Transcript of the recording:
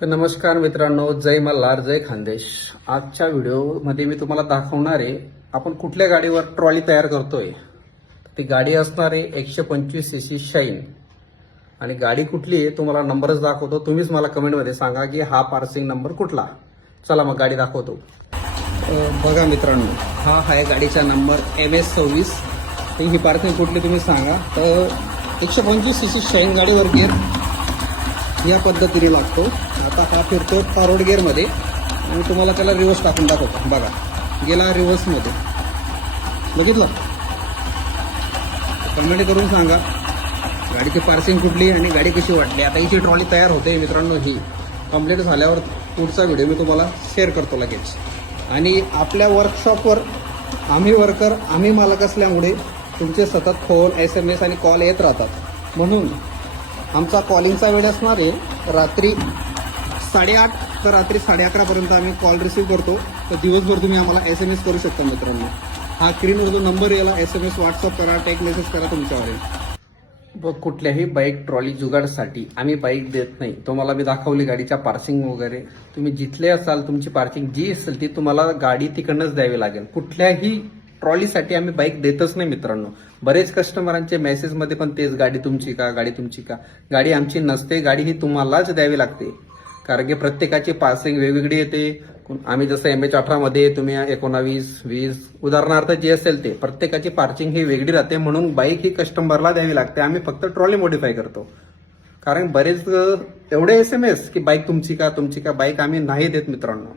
तर नमस्कार मित्रांनो, जय मल्हार जय खानदेश. आजच्या व्हिडिओमध्ये मी तुम्हाला दाखवणार आहे आपण कुठल्या गाडीवर ट्रॉली तयार करतोय. ती गाडी असणार आहे 125cc शाईन. आणि गाडी कुठली आहे तुम्हाला नंबरच दाखवतो. तुम्हीच मला कमेंटमध्ये सांगा की हा पार्सिंग नंबर कुठला. चला मग गाडी दाखवतो. बघा मित्रांनो, हा आहे गाडीचा नंबर MS26. ही पार्किंग कुठली तुम्ही सांगा. तर 125cc शाईन गाडीवर गिअर या पद्धतीने लागतो. आता हा फिरतो फॉरवर्ड गिअरमध्ये आणि तुम्हाला त्याला रिव्हर्स टाकून दाखवतो. बघा, गेला रिव्हर्समध्ये. बघितलं? कमेंट करून सांगा गाडीची पार्सिंग कुठली आणि गाडी कशी वाटली. आता हिची ट्रॉली तयार होते मित्रांनो. ही कंप्लीट झाल्यावर पुढचा व्हिडिओ मी तुम्हाला शेअर करतो लगेच. आणि आपल्या वर्कशॉपवर आम्ही वर्कर, आम्ही मालक असल्यामुळे तुमचे सतत फोन, SMS आणि कॉल येत राहतात. म्हणून आमचा कॉलिंगचा वेळ असणार आहे रात्री 8:30 तर रात्री 11:30पर्यंत आम्ही कॉल रिसीव्ह करतो. तर दिवसभर तुम्ही आम्हाला SMS करू शकता मित्रांनो. हा स्क्रीनवर जो नंबर याला SMS व्हॉट्सअप करा, टेक्स्ट मेसेज करा, तुमच्यावर. कुठल्याही बाईक ट्रॉली जुगाडसाठी आम्ही बाईक देत नाही. तुम्हाला मी दाखवली गाडीच्या पार्सिंग वगैरे. तुम्ही जिथले असाल तुमची पार्किंग जी असेल ती तुम्हाला गाडी तिकडनंच द्यावी लागेल. कुठल्याही ट्रॉलीसाठी आम्ही बाईक देतच नाही मित्रांनो. बरेच कस्टमरांचे मेसेजमध्ये पण तेच, गाडी तुमची का, गाडी तुमची का. गाडी आमची नसते, गाडी ही तुम्हालाच द्यावी लागते. कारण की प्रत्येकाची पासिंग वेगवेगळी येते. आम्ही जसं MH18 मध्ये, तुम्ही 19, 20 उदाहरणार्थ जे असेल ते, प्रत्येकाची पार्किंग ही वेगळी राहते. म्हणून बाईक ही कस्टमरला द्यावी लागते. आम्ही फक्त ट्रॉली मॉडिफाय करतो. कारण बरेच एवढे SMS की बाईक तुमची का, तुमची का. बाईक आम्ही नाही देत मित्रांनो.